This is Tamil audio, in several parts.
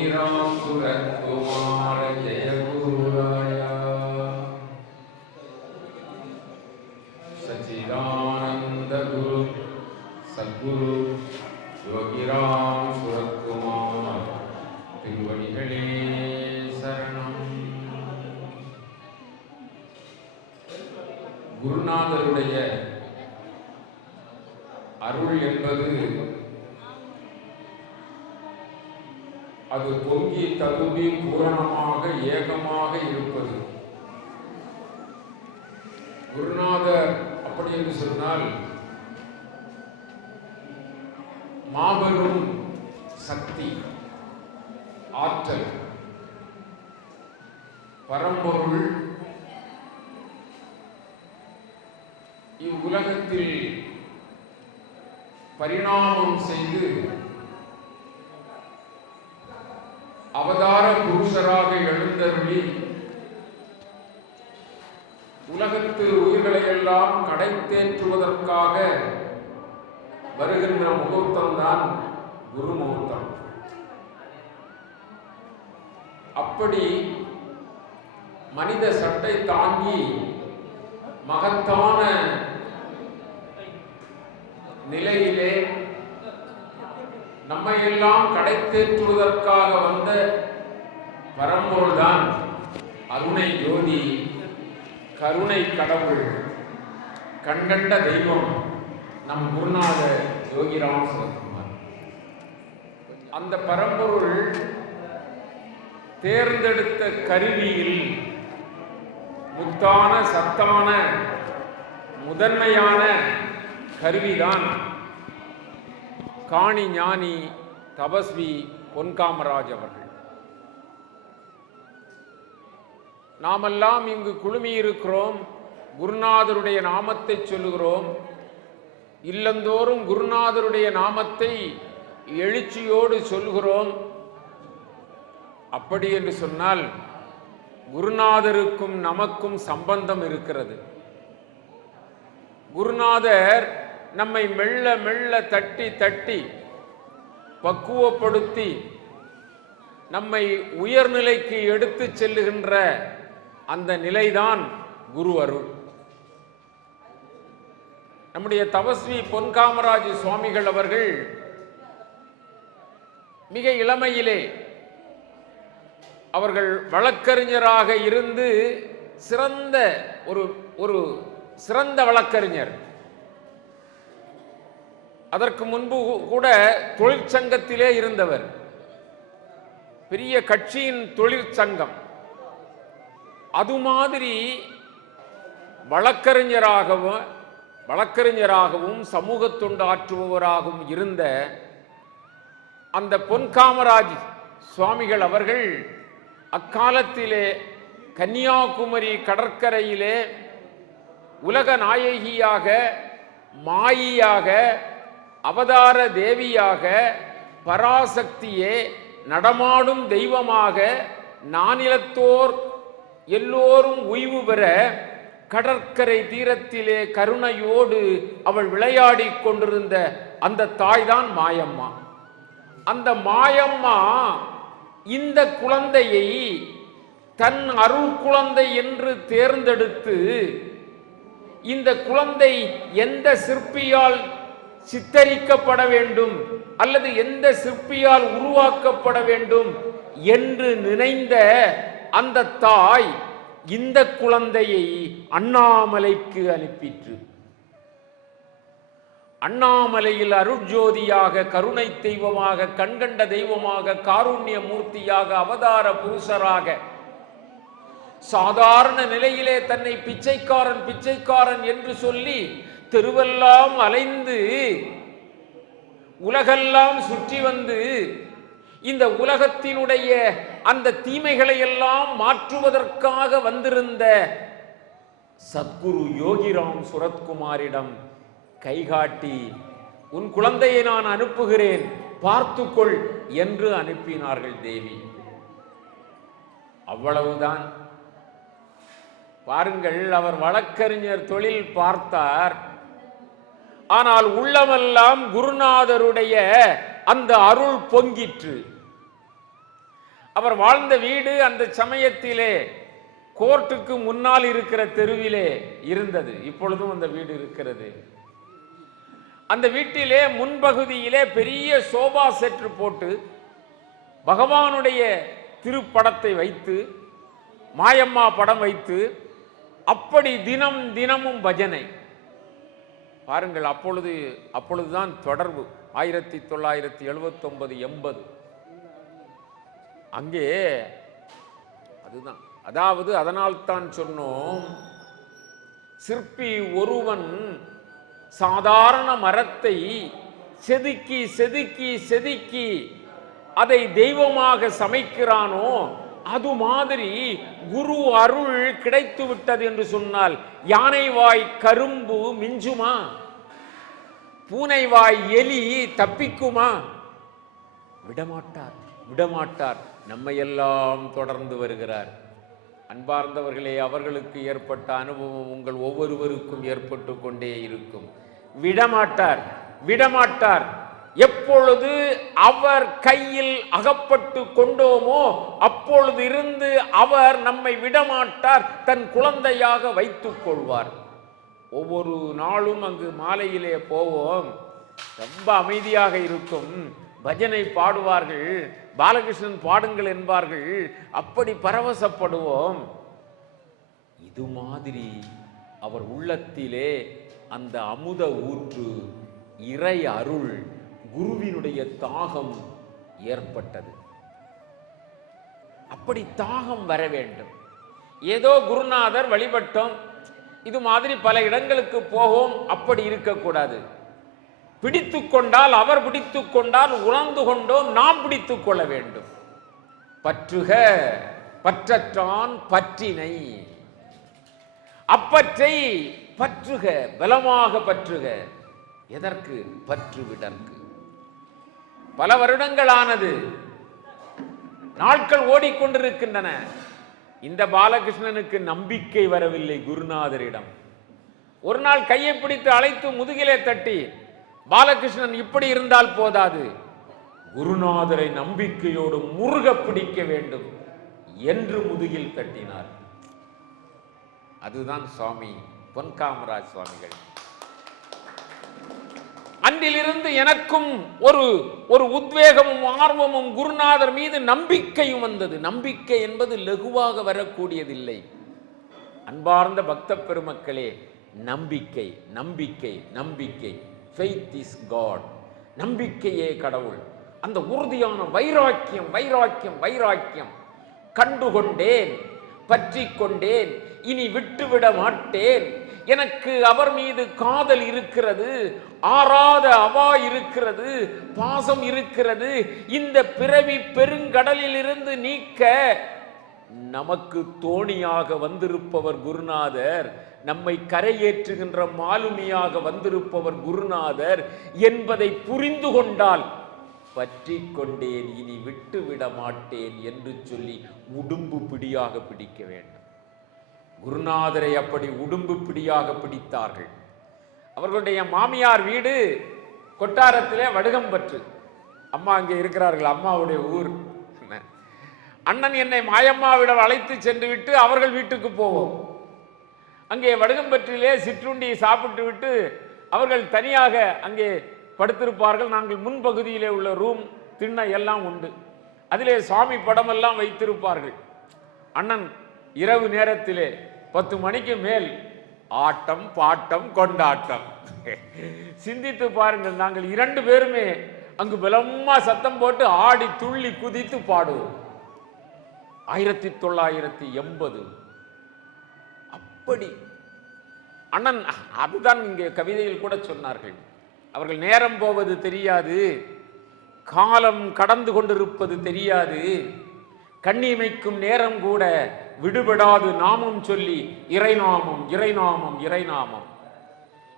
योगीराम सूरत कुमार जय गुरुराया सच्चिदानंद गुरु सद्गुरु योगीराम सूरत कुमार திருவடிகளே சரணம். குருநாதருடைய அருள் என்பது அது பொங்கி ததும்பி பூரணமாக ஏகமாக இருப்பது. குருநாதர் அப்படி என்று சொன்னால் மாபெரும் சக்தி, ஆற்றல், பரம்பொருள். இவ்வுலகத்தில் பரிணாமம் செய்து அவதார புருஷராக எழுந்தருளி உலகத்து உயிர்களை எல்லாம் கடை தேற்றுவதற்காக வருகின்ற முகூர்த்தம்தான் குரு முகூர்த்தம். அப்படி மனித சட்டை தாங்கி மகத்தான நிலையிலே நம்மை எல்லாம் கடை தேற்றுவதற்காக வந்த பரம்பொருள்தான் அருணை ஜோதி, கருணை கடவுள், கண்கண்ட தெய்வம் நம் குருநாத யோகிராம் சரத்குமார். அந்த பரம்பொருள் தேர்ந்தெடுத்த கருவியில் முத்தான சத்தான முதன்மையான கருவிதான் காணி ஞானி தபஸ்வி பொன்காமராஜ் அவர்கள். நாமெல்லாம் இங்கு குழுமியிருக்கிறோம், குருநாதருடைய நாமத்தை சொல்லுகிறோம். இல்லந்தோறும் குருநாதருடைய நாமத்தை எழுச்சியோடு சொல்கிறோம். அப்படி என்று சொன்னால் குருநாதருக்கும் நமக்கும் சம்பந்தம் இருக்கிறது. குருநாதர் நம்மை மெல்ல மெல்ல தட்டி தட்டி பக்குவப்படுத்தி நம்மை உயர்நிலைக்கு எடுத்து செல்லுகின்ற அந்த நிலைதான் குரு அருள். நம்முடைய தபஸ்வி பொன்காமராஜ் சுவாமிகள் அவர்கள் மிக இளமையிலே அவர்கள் வழக்கறிஞராக இருந்து சிறந்த ஒரு சிறந்த வழக்கறிஞர். அதற்கு முன்பு கூட தொழிற்சங்கத்திலே இருந்தவர். பெரிய கட்சியின் தொழிற்சங்கம். அது மாதிரி வழக்கறிஞராகவும் சமூக தொண்டு ஆற்றுபவராகவும் இருந்த அந்த பொன்காமராஜ் சுவாமிகள் அவர்கள் அக்காலத்திலே கன்னியாகுமரி கடற்கரையிலே உலக நாயகியாக, மாயியாக, அவதார தேவியாக, பராசக்தியே, நடமாடும் தெய்வமாக, நானிலத்தோர் எல்லோரும் ஓய்வு பெற கடற்கரை தீரத்திலே கருணையோடு அவள் விளையாடி கொண்டிருந்த அந்த தாய்தான் மாயம்மா. அந்த மாயம்மா இந்த குழந்தையை தன் அருள் குழந்தை என்று தேர்ந்தெடுத்து, இந்த குழந்தை எந்த சிற்பியால் சித்தரிக்கப்பட வேண்டும் அல்லது எந்த சிற்பியால் உருவாக்கப்பட வேண்டும் என்று நினைந்த அந்த தாய் இந்த குழந்தையை அண்ணாமலைக்கு அனுப்பிற்று. அண்ணாமலையில் அருட்ஜோதியாக, கருணை தெய்வமாக, கண்கண்ட தெய்வமாக, காருண்ய மூர்த்தியாக, அவதார புருஷராக, சாதாரண நிலையிலே தன்னை பிச்சைக்காரன் என்று சொல்லி தெருவெல்லாம் அலைந்து உலகெல்லாம் சுற்றி வந்து இந்த உலகத்தினுடைய அந்த தீமைகளை எல்லாம் மாற்றுவதற்காக வந்திருந்த சத்குரு யோகிராம் சுரத்குமாரிடம் கைகாட்டி, உன் குழந்தையை நான் அனுப்புகிறேன், பார்த்துக்கொள் என்று அனுப்பினார்கள் தேவி. அவ்வளவுதான். பாருங்கள், அவர் வழக்கறிஞர் தொழில் பார்த்தார். ஆனால் உள்ளமெல்லாம் குருநாதருடைய அந்த அருள் பொங்கிற்று. அவர் வாழ்ந்த வீடு அந்த சமயத்திலே கோர்ட்டுக்கு முன்னால் இருக்கிற தெருவிலே இருந்தது. இப்பொழுதும் அந்த வீடு இருக்கிறது. அந்த வீட்டிலே முன்பகுதியிலே பெரிய சோபா செட் போட்டு பகவானுடைய திருப்படத்தை வைத்து மாயம்மா படம் வைத்து அப்படி தினம் தினமும் பஜனை. பாருங்கள், அப்பொழுதுதான் தொடர்பு 1979 80 அங்கே அதுதான். அதாவது அதனால்தான் சொன்னோம், சிற்பி ஒருவன் சாதாரண மரத்தை செதுக்கி செதுக்கி செதுக்கி அதை தெய்வமாக சமைக்கிறானோ அது மாதிரி குரு அருள் கிடைத்து விட்டது என்று சொன்னால் யானை வாய் கரும்பு மிஞ்சுமா? பூனை வாய் எலி தப்பிக்குமா? விடமாட்டார், விடமாட்டார். நம்மையெல்லாம் தொடர்ந்து வருகிறார். அன்பார்ந்தவர்களே, அவர்களுக்கு ஏற்பட்ட அனுபவம் உங்கள் ஒவ்வொருவருக்கும் ஏற்பட்டு கொண்டே இருக்கும். விடமாட்டார், விடமாட்டார். எப்பொழுது அவர் கையில் அகப்பட்டு கொண்டோமோ அப்பொழுது இருந்து அவர் நம்மை விடமாட்டார், தன் குழந்தையாக வைத்துக் கொள்வார். ஒவ்வொரு நாளும் அங்கு மாலையிலே போவோம், ரொம்ப அமைதியாக இருக்கும். பஜனை பாடுவார்கள், பாலகிருஷ்ணன் பாடுங்கள் என்பார்கள். அப்படி பரவசப்படுவோம். இது மாதிரி அவர் உள்ளத்திலே அந்த அமுத ஊற்று, இறை அருள், குருவினுடைய தாகம் ஏற்பட்டது. அப்படி தாகம் வர வேண்டும். ஏதோ குருநாதர் வழிபட்டோம், இது மாதிரி பல இடங்களுக்கு போவோம், அப்படி இருக்கக்கூடாது. பிடித்து கொண்டால் அவர் பிடித்து கொண்டால் உணர்ந்து கொண்டோம், நாம் பிடித்துக் கொள்ள வேண்டும். பற்றுக பற்றற்றான் பற்றினை, அப்பற்றை பற்றுக, பலமாக பற்றுக. எதற்கு? பற்று விடற்கு. பல வருடங்கள் ஆனது, நாட்கள் ஓடிக்கொண்டிருக்கின்றன. இந்த பாலகிருஷ்ணனுக்கு நம்பிக்கை வரவில்லை குருநாதரிடம். ஒரு நாள் கையை பிடித்து அழைத்து முதுகிலே தட்டி, பாலகிருஷ்ணன் இப்படி இருந்தால் போதாது, குருநாதரை நம்பிக்கையோடு முருக பிடிக்க வேண்டும் என்று முதுகில் தட்டினார். அதுதான் சுவாமி பொன்காமராஜ் சுவாமிகள். அன்றிலிருந்து எனக்கும் ஒரு உத்வேகமும் ஆர்வமும் குருநாதர் மீது நம்பிக்கையும் வந்தது. நம்பிக்கை என்பது லகுவாக வரக்கூடியதில்லை. அன்பார்ந்த பக்த பெருமக்களே, நம்பிக்கை நம்பிக்கை நம்பிக்கை. Faith is God. நம்பிக்கையே கடவுள். அந்த உறுதியான வைராக்கியம் வைராக்கியம் வைராக்கியம். கண்டுகொண்டேன், பற்றி கொண்டேன், இனி விட்டுவிட மாட்டேன். எனக்கு அவர் மீது காதல் இருக்கிறது, ஆறாத அவா இருக்கிறது, பாசம் இருக்கிறது. இந்த பிறவி பெருங்கடலில் இருந்து நீக்க நமக்கு தோணியாக வந்திருப்பவர் குருநாதர், நம்மை கரையேற்றுகின்ற மாலுமியாக வந்திருப்பவர் குருநாதர் என்பதை புரிந்து கொண்டால் பற்றி கொண்டேன், இனி விட்டுவிட மாட்டேன் என்று சொல்லி உடும்பு பிடியாக பிடிக்க வேண்டும். குருநாதரை அப்படி உடும்பு பிடியாக பிடித்தார்கள். அவர்களுடைய மாமியார் வீடு கொட்டாரத்திலே வடுகம்பற்று. அம்மா அங்கே இருக்கிறார்கள், அம்மாவுடைய ஊர். அண்ணன் என்னை மாயம்மாவிடம் அழைத்து சென்று விட்டு அவர்கள் வீட்டுக்கு போவோம். அங்கே வடுகம்பற்றிலே சிற்றுண்டியை சாப்பிட்டு விட்டு அவர்கள் தனியாக அங்கே படுத்திருப்பார்கள். நாங்கள் முன்பகுதியிலே உள்ள ரூம் திண்ணை எல்லாம் உண்டு, அதிலே சுவாமி படம் எல்லாம் வைத்திருப்பார்கள். அண்ணன் இரவு நேரத்திலே 10 மணிக்கு மேல் ஆட்டம் பாட்டம் கொண்டாட்டம். சிந்தித்து பாருங்கள், நாங்கள் 2 பேருமே அங்கு பலமா சத்தம் போட்டு ஆடி துள்ளி குதித்து பாடுவோம். 1980 அப்படி அண்ணன். அதுதான் இங்கே கவிதையில் கூட சொன்னார்கள், அவர்கள் நேரம் போவது தெரியாது, காலம் கடந்து கொண்டிருப்பது தெரியாது, கண்ணிமைக்கும் நேரம் கூட விடுபடாது நாமம் சொல்லி இறைநாமம் இறைநாமம் இறைநாமம்.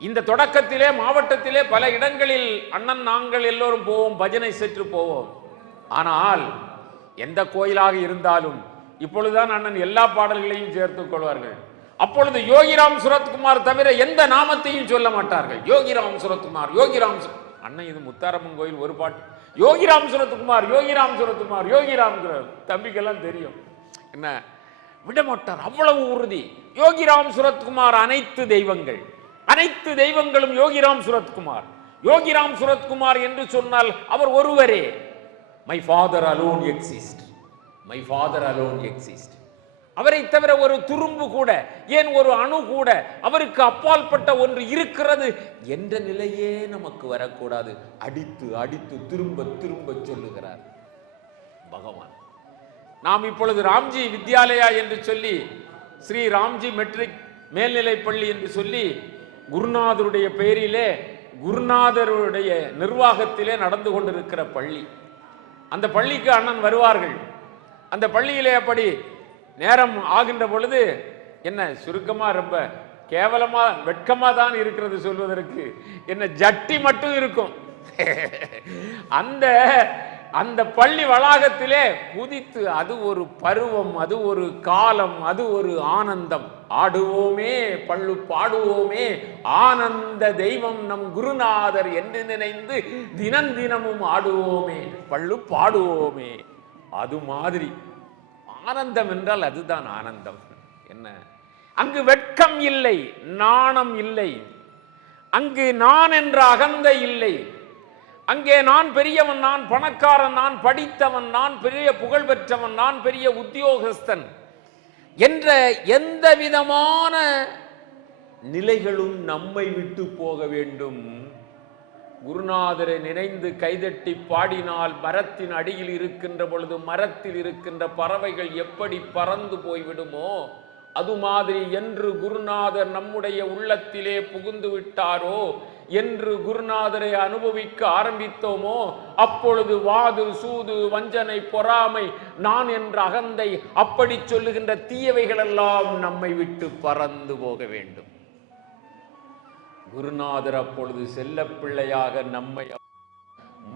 இந்த தொடக்கத்திலே மாவட்டத்திலே பல இடங்களில் அண்ணன் நாங்கள் எல்லோரும் போவோம், பஜனை சென்று போவோம். ஆனால் எந்த கோயிலாக இருந்தாலும் இப்பொழுதுதான் அண்ணன் எல்லா பாடல்களையும் சேர்த்துக் கொள்வார்கள். அப்பொழுது யோகிராம் சுரத்குமார் தவிர எந்த நாமத்தையும் சொல்ல மாட்டார்கள். யோகிராம் சுரத்குமார், யோகிராம். அண்ணன் இது முத்தாரம்மன் கோயில் ஒரு பாட்டு, யோகிராம் சுரத்குமார், யோகிராம் சுரத்குமார், யோகிராம் தம்பிக்கெல்லாம் தெரியும். என்ன விடமாட்டார், அவ்வளவு உறுதி. யோகிராம் சுரத்குமார் அனைத்து தெய்வங்கள், அனைத்து தெய்வங்களும் யோகிராம் சுரத்குமார். யோகிராம் சுரத்குமார் என்று சொன்னால் அவர் ஒருவரே. My father alone exist, my father alone exist. அவரை தவிர ஒரு துரும்பு கூட, ஏன் ஒரு அணு கூட அவருக்கு அப்பாற்பட்ட ஒன்று இருக்கிறது என்ற நிலையே நமக்கு வரக்கூடாது. அடித்து அடித்து திரும்ப திரும்ப சொல்லுகிறார் பகவான். நாம் இப்பொழுது ராம்ஜி வித்யாலயா என்று சொல்லி, ஸ்ரீ ராம்ஜி மெட்ரிக் மேல்நிலை பள்ளி என்று சொல்லி, குருநாதருடைய பெயரிலே, குருநாதருடைய நிர்வாகத்திலே நடந்து கொண்டிருக்கிற பள்ளி. அந்த பள்ளிக்கு அண்ணன் வருவார்கள். அந்த பள்ளியிலே அப்படி நேரம் ஆகின்ற பொழுது என்ன சுருக்கமா, ரொம்ப கேவலமா, வெட்கமா தான் இருக்கிறது சொல்வதற்கு. என்ன ஜட்டி மட்டும் இருக்கும். அந்த அந்த பள்ளி வளாகத்திலே குதித்து, அது ஒரு பருவம், அது ஒரு காலம், அது ஒரு ஆனந்தம். ஆடுவோமே பள்ளு பாடுவோமே, ஆனந்த தெய்வம் நம் குருநாதர் என்று நினைந்து தினம் தினமும் ஆடுவோமே பள்ளு பாடுவோமே. அது மாதிரி ஆனந்தம் என்றால் அதுதான் ஆனந்தம். என்ன, அங்கு வெட்கம் இல்லை, நாணம் இல்லை, அங்கு நான் என்ற அகந்தை இல்லை. அங்கே நான் பெரியவன், நான் பணக்காரன், நான் படித்தவன், நான் பெரிய புகழ் பெற்றவன், நான் பெரிய உத்தியோகஸ்தன் என்ற எந்த விதமான நிலைகளும் நம்மை விட்டு போக வேண்டும். குருநாதரை நினைந்து கைதட்டி பாடினால் மரத்தின் அடியில் இருக்கின்ற பொழுது மரத்தில் இருக்கின்ற பறவைகள் எப்படி பறந்து போய்விடுமோ, அது மாதிரி என்று குருநாதர் நம்முடைய உள்ளத்திலே புகுந்து விட்டாரோ, என்று குருநாதரை அனுபவிக்க ஆரம்பித்தோமோ, அப்பொழுது வாது, சூது, வஞ்சனை, பொறாமை, நான் என்ற அகந்தை, அப்படி சொல்லுகின்ற தீயவைகள் எல்லாம் நம்மை விட்டு பறந்து போக வேண்டும். குருநாதர் அப்பொழுது செல்ல பிள்ளையாக நம்மை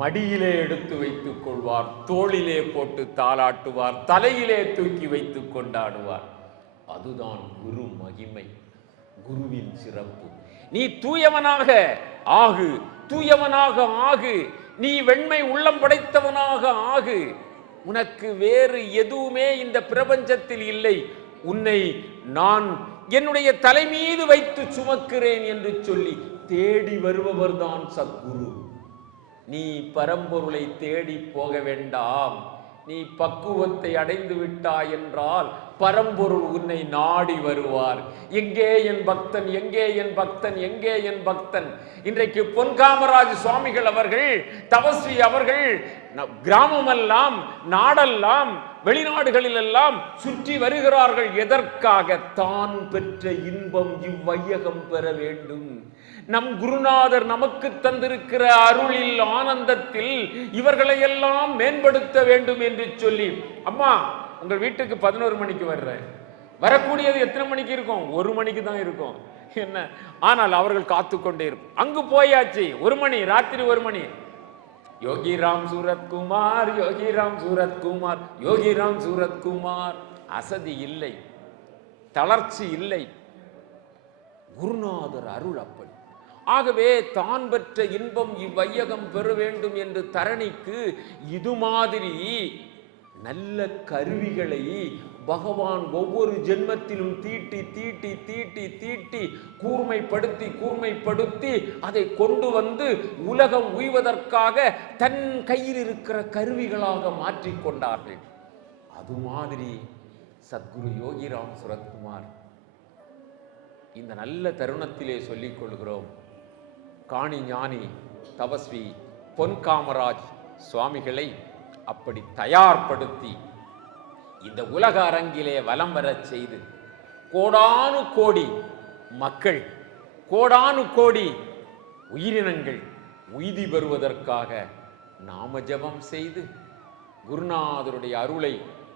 மடியிலே எடுத்து வைத்துக் கொள்வார், தோளிலே போட்டு தாளாட்டுவார், தலையிலே தூக்கி வைத்துக் கொண்டாடுவார். அதுதான் குரு மகிமை, குருவின் சிறப்பு. நீ தூயவனாக ஆகு, தூயவனாக ஆகு, நீ வெண்மை உள்ளம் படைத்தவனாக ஆகு. உனக்கு வேறு எதுவுமே இந்த பிரபஞ்சத்தில் இல்லை. உன்னை நான் என்னுடைய தலை மீது வைத்து சுமக்கிறேன் என்று சொல்லி தேடி வருபவர் தான் சத்குரு. நீ பரம்பொருளை தேடி போக வேண்டாம். நீ பக்குவத்தை அடைந்து விட்டாய் என்றால் பரம்பொருள் உன்னை நாடி வருவார். எங்கே என் பக்தன், எங்கே என் பக்தன், எங்கே என் பக்தன்? இன்றைக்கு பொன்காமராஜ் சுவாமிகள் அவர்கள், தபஸ்வி அவர்கள் கிராமமெல்லாம், நாடெல்லாம், வெளிநாடுகளில் எல்லாம் சுற்றி வருகிறார்கள். எதற்காக? தான் பெற்ற இன்பம் இவ்வையகம் பெற வேண்டும். நம் குருநாதர் நமக்கு தந்திருக்கிற அருளில், ஆனந்தத்தில் இவர்களை எல்லாம் மேம்படுத்த வேண்டும் என்று சொல்லி. அம்மா, உங்கள் வீட்டுக்கு 11 மணிக்கு வர்றேன், வரக்கூடியது எத்தனை மணிக்கு இருக்கும்? 1 மணிக்கு தான் இருக்கும். என்ன, ஆனால் அவர்கள் காத்து கொண்டே இருக்கும். அங்கு போயாச்சு 1 மணி, ராத்திரி 1 மணி. யோகிராம் சூரத்குமார், யோகிராம் சூரத்குமார், யோகிராம் சூரத்குமார். அசதி இல்லை, தளர்ச்சி இல்லை. குருநாதர் அருள் அப்படி. ஆகவே தான் பெற்ற இன்பம் இவ்வையகம் பெற வேண்டும் என்று தரணிக்கு இது மாதிரி நல்ல கருவிகளை பகவான் ஒவ்வொரு ஜென்மத்திலும் தீட்டி தீட்டி தீட்டி தீட்டி கூர்மைப்படுத்தி கூர்மைப்படுத்தி அதை கொண்டு வந்து உலகம் உய்வதற்காக தன் கையில் இருக்கிற கருவிகளாக மாற்றிக்கொண்டார்கள். அது மாதிரி சத்குரு யோகிராம் சுரத்குமார் இந்த நல்ல தருணத்திலே சொல்லிக் கொள்கிறோம். காணி ஞானி தபஸ்வி பொன்காமராஜ் சுவாமிகளை அப்படி தயார்படுத்தி இந்த உலக அரங்கிலே வலம் வரச் செய்து கோடானு கோடி மக்கள், கோடானு கோடி உயிரினங்கள் உய்தி பெறுவதற்காக நாம ஜபம் செய்து குருநாதருடைய அருளை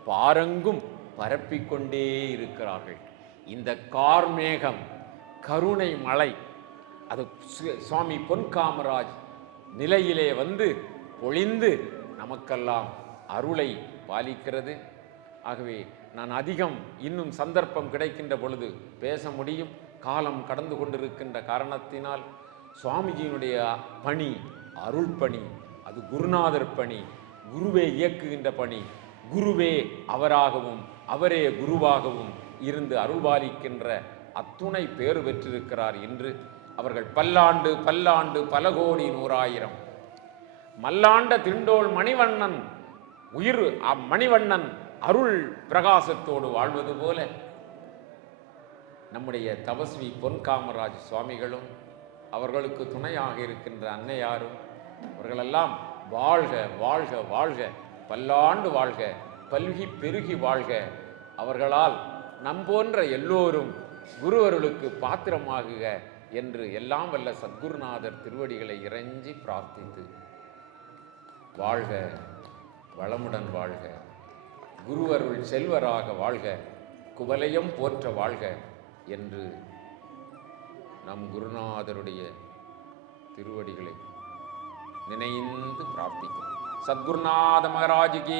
பாரங்கும் பரப்பிக்கொண்டே இருக்கிறார்கள். இந்த கார்மேகம், கருணை மலை, அது சுவாமி பொன்காமராஜ் நிலையிலே வந்து பொழிந்து நமக்கெல்லாம் அருளை பாலிக்கிறது. ஆகவே நான் அதிகம் இன்னும் சந்தர்ப்பம் கிடைக்கின்ற பொழுது பேச முடியும். காலம் கடந்து கொண்டிருக்கின்ற காரணத்தினால் சுவாமிஜியினுடைய பணி, அருள் பணி, அது அது குருநாதர் பணி, குருவே இயக்குகின்ற பணி. குருவே அவராகவும் அவரே குருவாகவும் இருந்து அருள்பாலிக்கின்ற அத்துணை பேறு பெற்றிருக்கிறார் என்று அவர்கள் பல்லாண்டு பல்லாண்டு பல கோடி நூறாயிரம் மல்லாண்ட திண்டோள் மணிவண்ணன் உயிர் மணிவண்ணன் அருள் பிரகாசத்தோடு வாழ்வது போல நம்முடைய தபஸ்வி பொன் காமராஜ் சுவாமிகளும் அவர்களுக்கு துணையாக இருக்கின்ற அன்னையாரும் அவர்களெல்லாம் வாழ்க வாழ்க வாழ்க, பல்லாண்டு வாழ்க, பல்கி பெருகி வாழ்க. அவர்களால் நம்போன்ற எல்லோரும் குருவருளுக்கு பாத்திரமாகுக என்று எல்லாம் வல்ல சத்குருநாதர் திருவடிகளை இறைஞ்சி பிரார்த்தித்து வாழ்க, வளமுடன் வாழ்க, குருவருள் செல்வராக வாழ்க, குவலயம் போற்ற வாழ்க என்று நம் குருநாதருடைய திருவடிகளை நினைந்து பிரார்த்திக்கிறோம். சத்குருநாத மகாராஜுக்கே